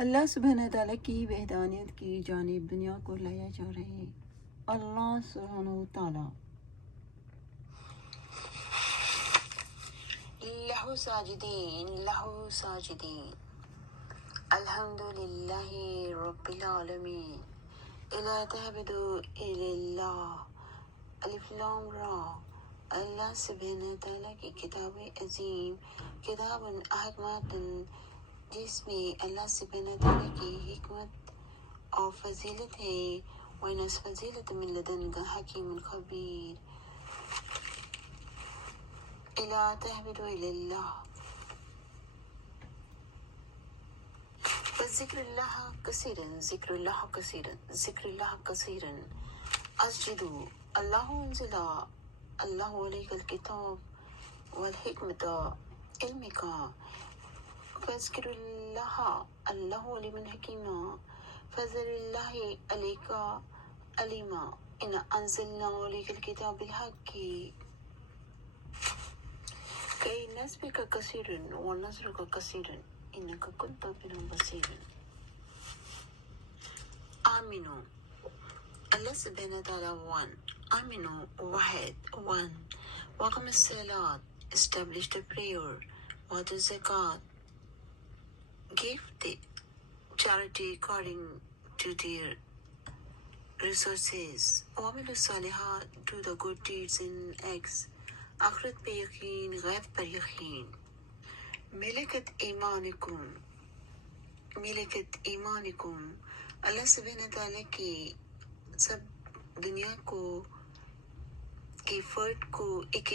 اللہ سبحانہ تعالیٰ کی وحدانیت کی جانب دنیا کو لایا جا رہا ہے۔ اللہ سبحانہ تعالیٰ لہو ساجدین لہو ساجدین الحمدللہ رب العالمین الا تعبدوا الا اللہ الف لام را۔ اللہ سبحانہ تعالیٰ کی کتاب عظیم، کتاب احکمات، جس میں اللہ سبحانہ تعالیٰ کی حکمت اور فضیلت ہے۔ وَإِنَّ فَضِيلَةً مِّن لَدُنْكَ حَكِيمٌ خَبِيرٌ إِلَىٰ تَعْبُدُوا إِلَى اللَّهِ فَذِكْرُ اللَّهَ كَثِيرًا ذِكْرُ اللَّهِ كَثِيرًا ذِكْرُ اللَّهِ كَثِيرًا أَسْجُدُوا اللَّهُ أَنزَلَ اللَّهُ عَلَيْكَ الْكِتَابَ وَالْحِكْمَةَ عِلْمِكَ فَاذْكُرُوا اللَّهَ اللَّهُ عَلِيمٌ حَكِيمٌ فَضْلُ اللَّهِ عَلَيْكَ عَلِيمًا إِنَّا أَنزَلْنَا عَلَيْكَ الْكِتَابَ بِالْحَقِّ كَيْ نَسْبِكَ كَثِيرًا وَنَذْكُرَكَ كَثِيرًا إِنَّكَ كُنتَ بِنَا بَصِيرًا۔ آمینو اللہ سبحانہ تعالیٰ one. آمینو واحد one. وَأَقِمِ الصَّلَاةَ establish the prayer. وَآتِ الزَّكَاةَ give the charity according to their resources. وَعَمِلُوا الصَّالِحَاتِ do the good deeds and acts. آخرت پہ یقین، غیب پر یقین۔ ملکت ایمانکم اللہ سبحانہ تعالیٰ کی سب دنیا کو کے فرد کو ایک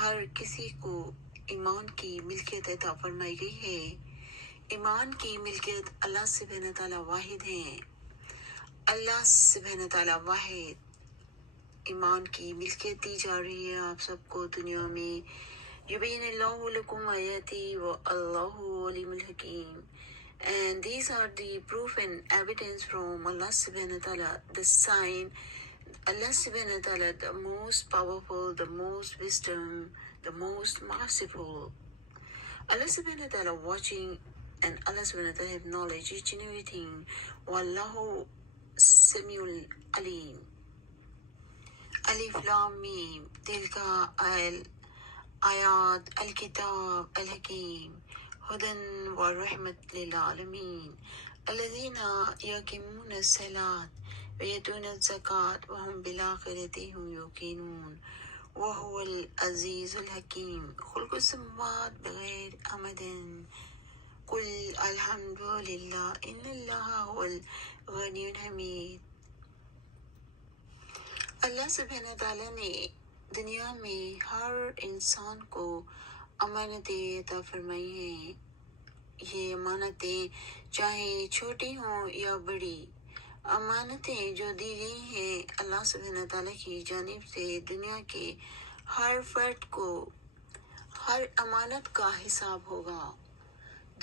ہر کسی کو ایمان کی ملکیت عطا فرمائی گئی ہے۔ ایمان کی ملکیت اللہ سبحانہ تعالیٰ واحد ہیں۔ اللہ سبحانہ تعالیٰ واحد ایمان کی ملکیت دی جا رہی ہے آپ سب کو دنیا میں۔ یبین اللہ لکم آیاتی واللہ علیم الحکیم۔ And these are the proof and evidence from Allah subhanahu wa ta'ala, the sign, Allah subhanahu wa ta'ala, the most powerful, the most wisdom, the most merciful. Allah subhanahu wa ta'ala watching, and Allah subhanahu wa ta'ala have knowledge each and everything. Wallahu Samiul Alim. Alif Lam Mim Tilka Ayat Al-Kitab Al-Hakim هدى ورحمة للعالمين الذين يقيمون الصلاة ويؤتون الزكاة وهم بالآخرة هم يوقنون وهو العزيز الحكيم خلق السماوات بغير أمد قل الحمد لله إن الله هو الغني الحميد۔ اللہ سبحانہ تعالیٰ نے دنیا میں ہر انسان کو امانتیں عطا فرمائی ہیں۔ یہ امانتیں چاہے چھوٹی ہوں یا بڑی، امانتیں جو دی گئی ہیں اللہ سبحانہ تعالیٰ کی جانب سے دنیا کے ہر فرد کو ہر امانت کا حساب ہوگا۔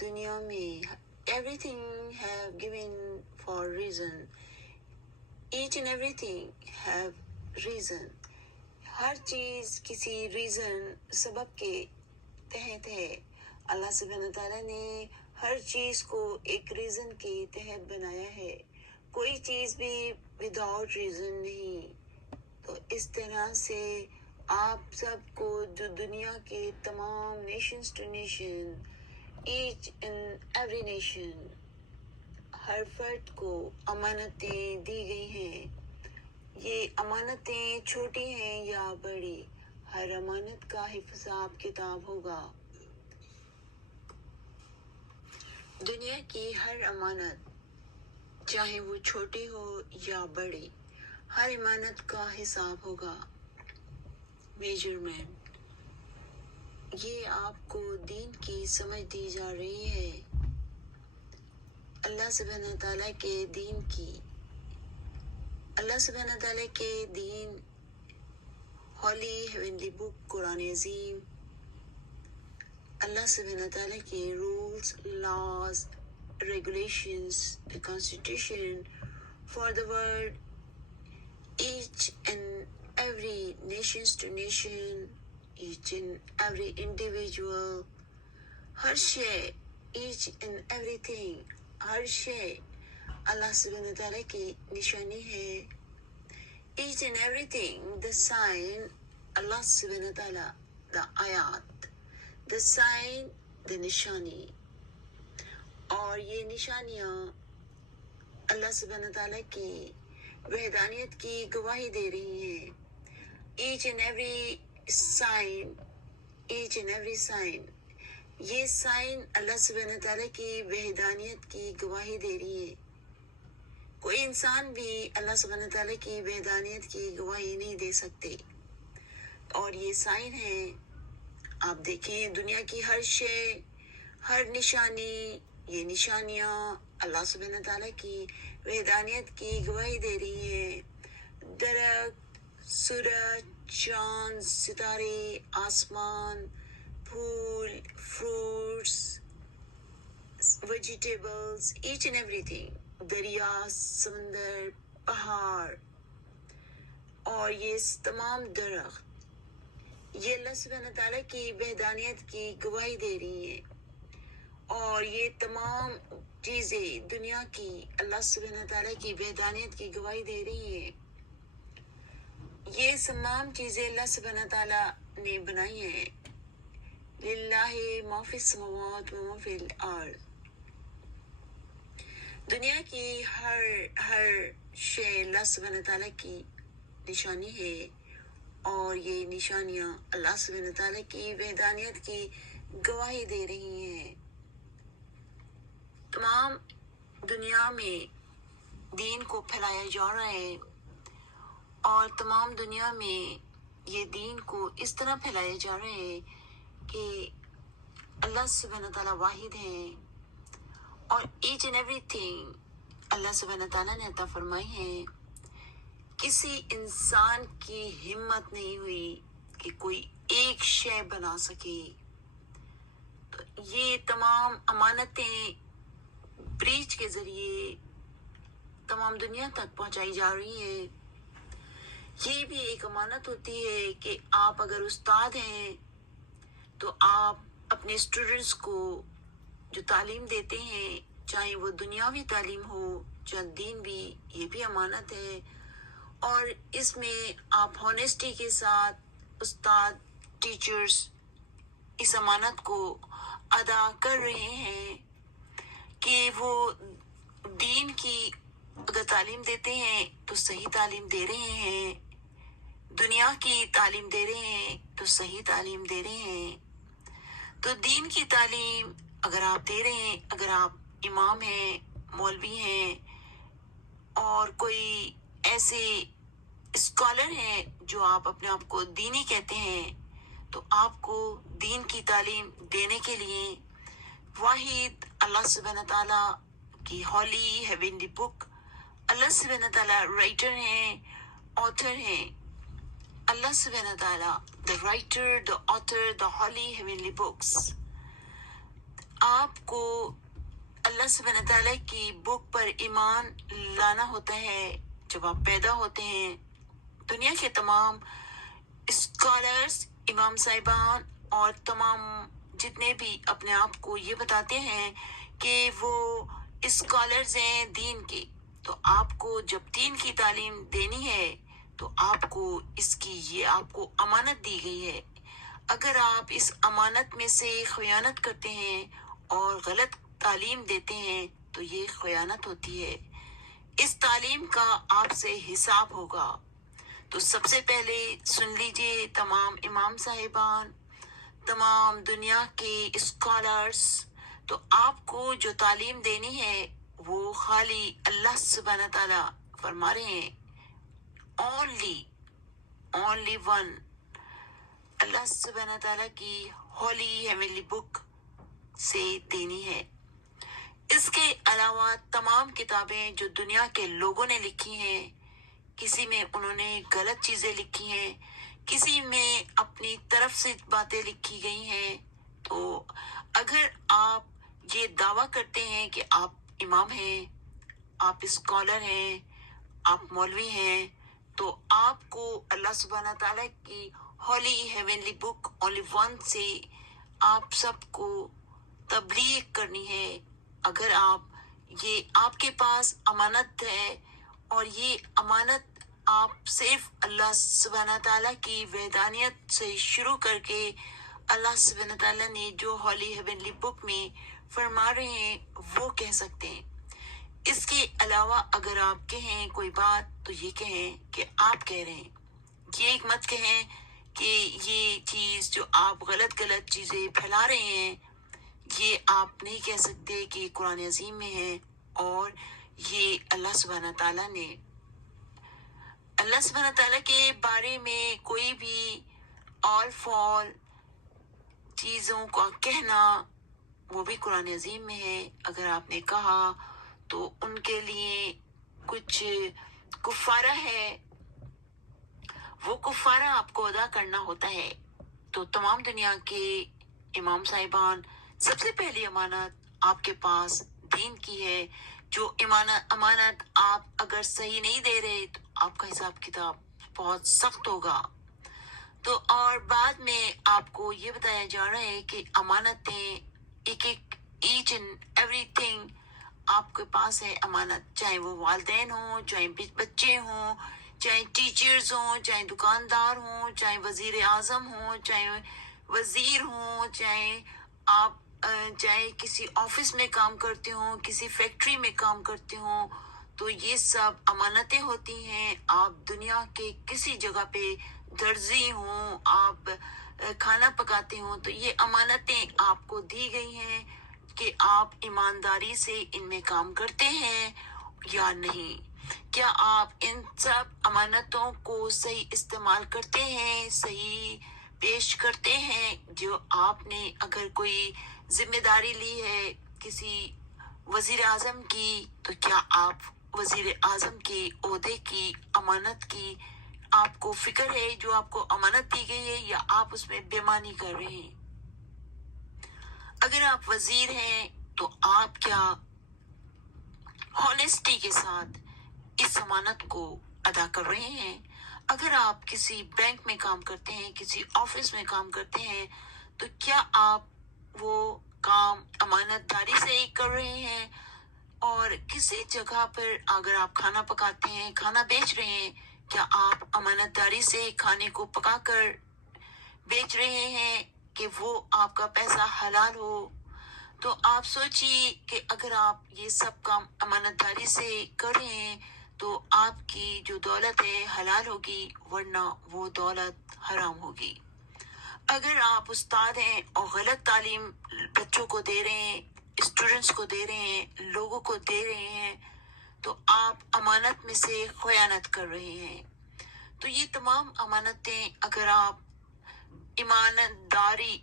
دنیا میں everything have given for reason. Each and everything have reason. ہر چیز کسی ریزن سبب کے تحت ہے۔ اللہ سبحانہ تعالیٰ نے ہر چیز کو ایک ریزن کے تحت بنایا ہے۔ کوئی چیز بھی وداؤٹ ریزن نہیں۔ تو اس طرح سے آپ سب کو جو دنیا کے تمام nations to nation, each and every nation, ہر فرد کو امانتیں دی گئی ہیں۔ یہ امانتیں چھوٹی ہیں یا بڑی، ہر امانت کا حساب کتاب ہوگا۔ دنیا کی ہر امانت چاہے وہ چھوٹی ہو یا بڑی، ہر امانت کا حساب ہوگا۔ میجرمنٹ، یہ آپ کو دین کی سمجھ دی جا رہی ہے، اللہ سبحانہ تعالیٰ کے دین کی۔ اللہ سبحانہ تعالیٰ کے دین، ہولی ہیونلی بک قرآن عظیم، اللہ سبحانہ تعالیٰ کے rules, laws, regulations, the constitution for the world, each and every nations to nation, each and every individual، ہر شے، each and everything ہر شے اللہ سبحانہ تعالیٰ کی نشانی ہے. Each and everything, the sign, Allah subhanahu wa ta'ala, the ayat, the sign, the nishani. اور یہ نشانیاں اللہ سبحانہ تعالیٰ کی وحدانیت کی گواہی دے رہی ہیں. Each and every sign, each and every sign, یہ سائن اللہ سبحانہ تعالیٰ کی وحدانیت کی گواہی دے رہی ہے. کوئی انسان بھی اللہ سبحانہ تعالیٰ کی وحدانیت کی گواہی نہیں دے سکتے. اور یہ سائن ہے. آپ دیکھیں دنیا کی ہر شے، ہر نشانی، یہ نشانیاں اللہ سبحانہ تعالیٰ کی وحدانیت کی گواہی دے رہی ہیں. درخت، سورج، چاند، ستارے، آسمان، پھول، fruits, vegetables, each and everything, دریا، سمندر، پہاڑ، اور یہ تمام درخت، یہ اللہ سبحانہ تعالیٰ کی وحدانیت کی گواہی دے رہی ہیں. اور یہ تمام چیزیں دنیا کی اللہ سبحانہ تعالیٰ کی وحدانیت کی گواہی دے رہی ہیں. یہ تمام چیزیں اللہ سبحانہ تعالیٰ نے بنائی ہیں. للہ ما فی السماوات و ما فی الارض. دنیا کی ہر شے اللہ سبحانہ تعالیٰ کی نشانی ہے. اور یہ نشانیاں اللہ سبحانہ تعالیٰ کی وحدانیت کی گواہی دے رہی ہیں. تمام دنیا میں دین کو پھیلایا جا رہا ہے، اور تمام دنیا میں یہ دین کو اس طرح پھیلایا جا رہا ہے کہ اللہ سبحانہ تعالیٰ واحد ہیں. اور ایچ اینڈ ایوری تھنگ اللہ سبحانہ تعالیٰ نے عطا فرمائی ہے. کسی انسان کی ہمت نہیں ہوئی کہ کوئی ایک شے بنا سکے. تو یہ تمام امانتیں پریچ کے ذریعے تمام دنیا تک پہنچائی جا رہی ہیں. یہ بھی ایک امانت ہوتی ہے کہ آپ اگر استاد ہیں تو آپ اپنے اسٹوڈنٹس کو جو تعلیم دیتے ہیں، چاہے وہ دنیاوی تعلیم ہو چاہے دین بھی، یہ بھی امانت ہے. اور اس میں آپ ہونیسٹی کے ساتھ استاد، ٹیچرز اس امانت کو ادا کر رہے ہیں کہ وہ دین کی اگر تعلیم دیتے ہیں تو صحیح تعلیم دے رہے ہیں، دنیا کی تعلیم دے رہے ہیں تو صحیح تعلیم دے رہے ہیں. تو دین کی تعلیم اگر آپ دے رہے ہیں، اگر آپ امام ہیں، مولوی ہیں، اور کوئی ایسے اسکالر ہیں جو آپ اپنے آپ کو دینی کہتے ہیں، تو آپ کو دین کی تعلیم دینے کے لیے واحد اللہ سبحانہ تعالیٰ کی ہولی ہیونلی بک، اللہ سبحانہ تعالیٰ رائٹر ہیں، آتھر ہیں. اللہ سبحانہ تعالیٰ the writer, the author, the holy heavenly books. آپ کو اللہ سبحانہ تعالیٰ کی بک پر ایمان لانا ہوتا ہے جب آپ پیدا ہوتے ہیں. دنیا کے تمام اسکالرز، امام صاحبان اور تمام جتنے بھی اپنے آپ کو یہ بتاتے ہیں کہ وہ اسکالرز ہیں دین کے، تو آپ کو جب دین کی تعلیم دینی ہے تو آپ کو اس کی یہ آپ کو امانت دی گئی ہے. اگر آپ اس امانت میں سے خیانت کرتے ہیں اور غلط تعلیم دیتے ہیں تو یہ خیانت ہوتی ہے. اس تعلیم کا آپ سے حساب ہوگا. تو سب سے پہلے سن لیجئے تمام امام صاحبان، تمام دنیا کے اسکالرز، تو آپ کو جو تعلیم دینی ہے وہ خالی اللہ سبحانہ تعالیٰ فرما رہے ہیں، only one، اللہ سبحانہ تعالیٰ کی ہولی ہیونلی بک سے دینی ہے. اس کے علاوہ تمام کتابیں جو دنیا کے لوگوں نے لکھی ہیں، کسی میں انہوں نے غلط چیزیں لکھی ہیں، کسی میں اپنی طرف سے باتیں لکھی گئی ہیں. تو اگر آپ یہ دعویٰ کرتے ہیں کہ آپ امام ہیں، آپ اسکالر ہیں، آپ مولوی ہیں، تو آپ کو اللہ سبحانہ تعالیٰ کی ہولی ہیونلی بک اونلی ون سے آپ سب کو تبلیغ کرنی ہے. اگر آپ یہ آپ کے پاس امانت ہے، اور یہ امانت آپ صرف اللہ سبحانہ تعالیٰ کی وحدانیت سے شروع کر کے اللہ سبحانہ تعالیٰ نے جو ہولی ہیونلی بک میں فرما رہے ہیں وہ کہہ سکتے ہیں۔ اس کے علاوہ اگر آپ کہیں کوئی بات تو یہ کہیں کہ آپ کہہ رہے ہیں، یہ ایک مت کہیں کہ یہ چیز جو آپ غلط چیزیں پھیلا رہے ہیں یہ آپ نہیں کہہ سکتے کہ قرآن عظیم میں ہے، اور یہ اللہ سبحانہ تعالیٰ کے بارے میں کوئی بھی آل فال چیزوں کا کہنا وہ بھی قرآن عظیم میں ہے۔ اگر آپ نے کہا تو ان کے لیے کچھ کفارہ ہے، وہ کفارہ آپ کو ادا کرنا ہوتا ہے۔ تو تمام دنیا کے امام صاحبان، سب سے پہلی امانت آپ کے پاس دین کی ہے۔ جو امانت آپ اگر صحیح نہیں دے رہے تو آپ کا حساب کتاب بہت سخت ہوگا۔ تو اور بعد میں آپ کو یہ بتایا جا رہا ہے کہ امانتیں ایچ اینڈ ایوری تھنگ آپ کے پاس ہے امانت، چاہے وہ والدین ہوں، چاہے بچے ہوں، چاہے ٹیچرز ہوں، چاہے دکاندار ہوں، چاہے وزیر اعظم ہوں، چاہے وزیر ہوں، چاہے کسی آفس میں کام کرتے ہوں، کسی فیکٹری میں کام کرتے ہوں، تو یہ سب امانتیں ہوتی ہیں۔ آپ دنیا کے کسی جگہ پہ درزی ہوں، آپ کھانا پکاتے ہوں، تو یہ امانتیں آپ کو دی گئی ہیں کہ آپ ایمانداری سے ان میں کام کرتے ہیں یا نہیں۔ کیا آپ ان سب امانتوں کو صحیح استعمال کرتے ہیں، صحیح پیش کرتے ہیں؟ جو آپ نے اگر کوئی ذمہ داری لی ہے کسی وزیر اعظم کی، تو کیا آپ وزیر اعظم کے عہدے کی امانت کی آپ کو فکر ہے جو آپ کو امانت دی گئی ہے، یا آپ اس میں بےمانی کر رہے ہیں؟ اگر آپ وزیر ہیں تو آپ کیا ہونیسٹی کے ساتھ اس امانت کو ادا کر رہے ہیں؟ اگر آپ کسی بینک میں کام کرتے ہیں، کسی آفس میں کام کرتے ہیں، تو کیا آپ وہ کام امانت داری سے ہی کر رہے ہیں؟ اور کسی جگہ پر اگر آپ کھانا پکاتے ہیں، کھانا بیچ رہے ہیں، کیا آپ امانت داری سے کھانے کو پکا کر بیچ رہے ہیں کہ وہ آپ کا پیسہ حلال ہو؟ تو آپ سوچیے کہ اگر آپ یہ سب کام امانت داری سے کر رہے ہیں تو آپ کی جو دولت ہے حلال ہوگی، ورنہ وہ دولت حرام ہوگی۔ اگر آپ استاد ہیں اور غلط تعلیم بچوں کو دے رہے ہیں، اسٹوڈنٹس کو دے رہے ہیں، لوگوں کو دے رہے ہیں، تو آپ امانت میں سے خیانت کر رہے ہیں۔ تو یہ تمام امانتیں اگر آپ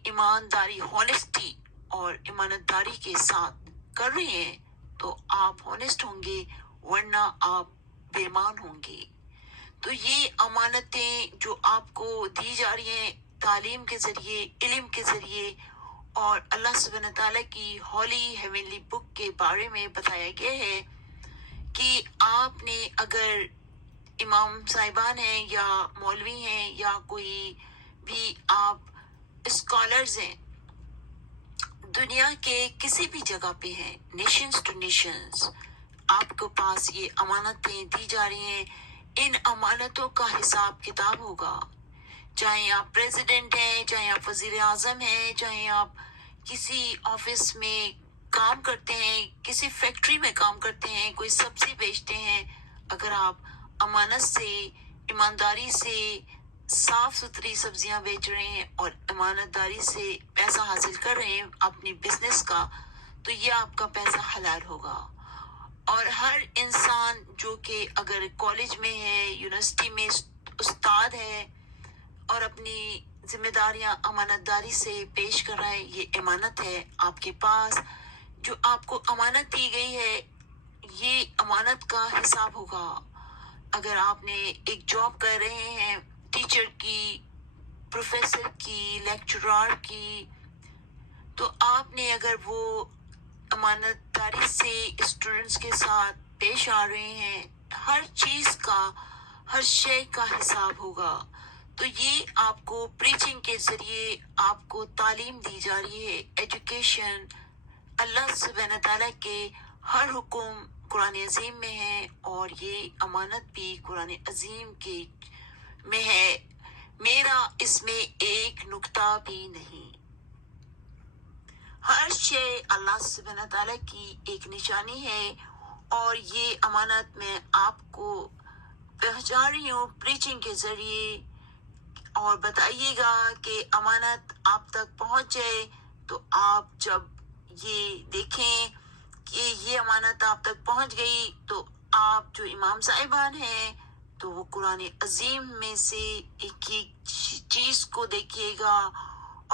ایمانداری ہونیسٹی اور ایمانداری کے ساتھ کر رہے ہیں تو آپ ہونیسٹ ہوں گے، ورنہ آپ بےمان ہوں گے۔ تو یہ امانتیں جو آپ کو دی جا رہی ہیں تعلیم کے ذریعے، علم کے ذریعے، اور اللہ سبحانہ تعالیٰ کی ہولی ہیونلی بک کے بارے میں بتایا گیا ہے کہ آپ نے اگر امام صاحبان ہیں یا مولوی ہیں یا کوئی بھی آپ اسکالرز ہیں، دنیا کے کسی بھی جگہ پہ ہیں، نیشنز ٹو نیشنز، آپ کے پاس یہ امانتیں دی جا رہی ہیں۔ ان امانتوں کا حساب کتاب ہوگا، چاہے آپ پریزیڈنٹ ہیں، چاہے آپ وزیر اعظم ہیں، چاہے آپ کسی آفس میں کام کرتے ہیں، کسی فیکٹری میں کام کرتے ہیں، کوئی سبزی بیچتے ہیں، اگر آپ امانت سے، ایمانداری سے صاف ستھری سبزیاں بیچ رہے ہیں اور امانت داری سے پیسہ حاصل کر رہے ہیں اپنی بزنس کا، تو یہ آپ کا پیسہ حلال ہوگا۔ اور ہر انسان جو کہ اگر کالج میں ہے، یونیورسٹی میں استاد ہے اور اپنی ذمہ داریاں امانت داری سے پیش کر رہا ہے، یہ امانت ہے آپ کے پاس۔ جو آپ کو امانت دی گئی ہے، یہ امانت کا حساب ہوگا۔ اگر آپ نے ایک جاب کر رہے ہیں، ٹیچر کی، پروفیسر کی، لیکچرار کی، تو آپ نے اگر وہ امانت داری سے اسٹوڈنٹس کے ساتھ پیش آ رہے ہیں، ہر چیز کا، ہر شے کا حساب ہوگا۔ تو یہ آپ کو پریچنگ کے ذریعے آپ کو تعلیم دی جا رہی ہے، ایجوکیشن۔ اللہ سبحانہ تعالیٰ کے ہر حکم قرآن عظیم میں ہے اور یہ امانت بھی قرآن عظیم کے میں ہے، میرا اس میں ایک نقطہ بھی نہیں۔ ہر شے اللہ سبحانہ تعالیٰ کی ایک نشانی ہے، اور یہ امانت میں آپ کو پہنچا رہی ہوں پریچنگ کے ذریعے، اور بتائیے گا کہ امانت آپ تک پہنچ جائے تو آپ جب یہ دیکھیں کہ یہ امانت آپ تک پہنچ گئی تو آپ جو امام صاحبان ہیں تو وہ قرآن عظیم میں سے ایک ایک چیز کو دیکھیے گا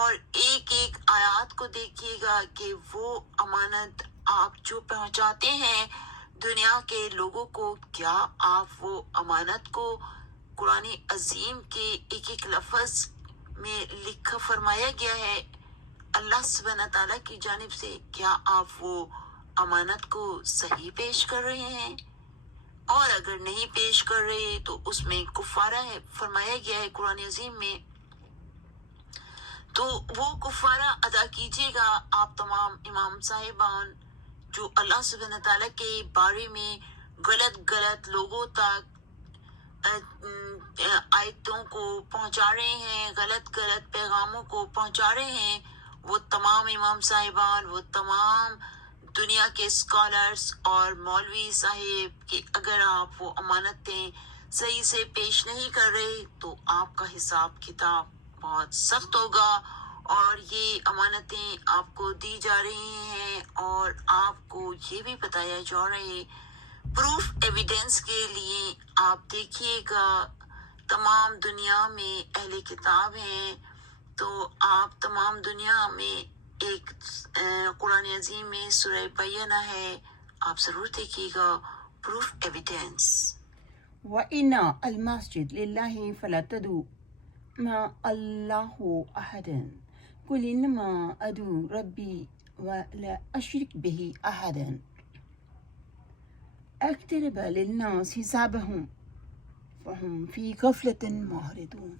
اور ایک ایک آیات کو دیکھیے گا کہ وہ امانت آپ جو پہنچاتے ہیں دنیا کے لوگوں کو، کیا آپ وہ امانت کو قرآن عظیم کے ایک ایک لفظ میں لکھا فرمایا گیا ہے اللہ سبحانہ تعالیٰ کی جانب سے، کیا آپ وہ امانت کو صحیح پیش کر رہے ہیں؟ اور اگر نہیں پیش کر رہے تو اس میں کفارہ ہے فرمایا گیا ہے قرآن عظیم میں، تو وہ کفارہ ادا کیجیے گا۔ آپ تمام امام صاحبان جو اللہ سبحانہ تعالیٰ کے بارے میں غلط لوگوں تک آیتوں کو پہنچا رہے ہیں، غلط پیغاموں کو پہنچا رہے ہیں، وہ تمام امام صاحبان، وہ تمام دنیا کے اسکالرز اور مولوی صاحب کہ اگر آپ وہ امانتیں صحیح سے پیش نہیں کر رہے تو آپ کا حساب کتاب بہت سخت ہوگا، اور یہ امانتیں آپ کو دی جا رہی ہیں اور آپ کو یہ بھی بتایا جا رہا ہے پروف ایویڈنس کے لیے۔ آپ دیکھیے گا تمام دنیا میں اہل کتاب ہیں، تو آپ تمام دنیا میں ایک قرآن عظیم میں سورہ بینہ ہے، آپ ضرور دیکھیے گا پروف ایویڈنس۔ وَإِنَّ الْمَسْجِدَ لِلَّهِ فَلَا تَدْعُوا مَعَ اللَّهِ أَحَدًا قُلْ إِنَّمَا أَدْعُو رَبِّي وَلَا أُشْرِكُ بِهِ أَحَدًا اقترب للناس حسابهم فهم في غفلة معرضون۔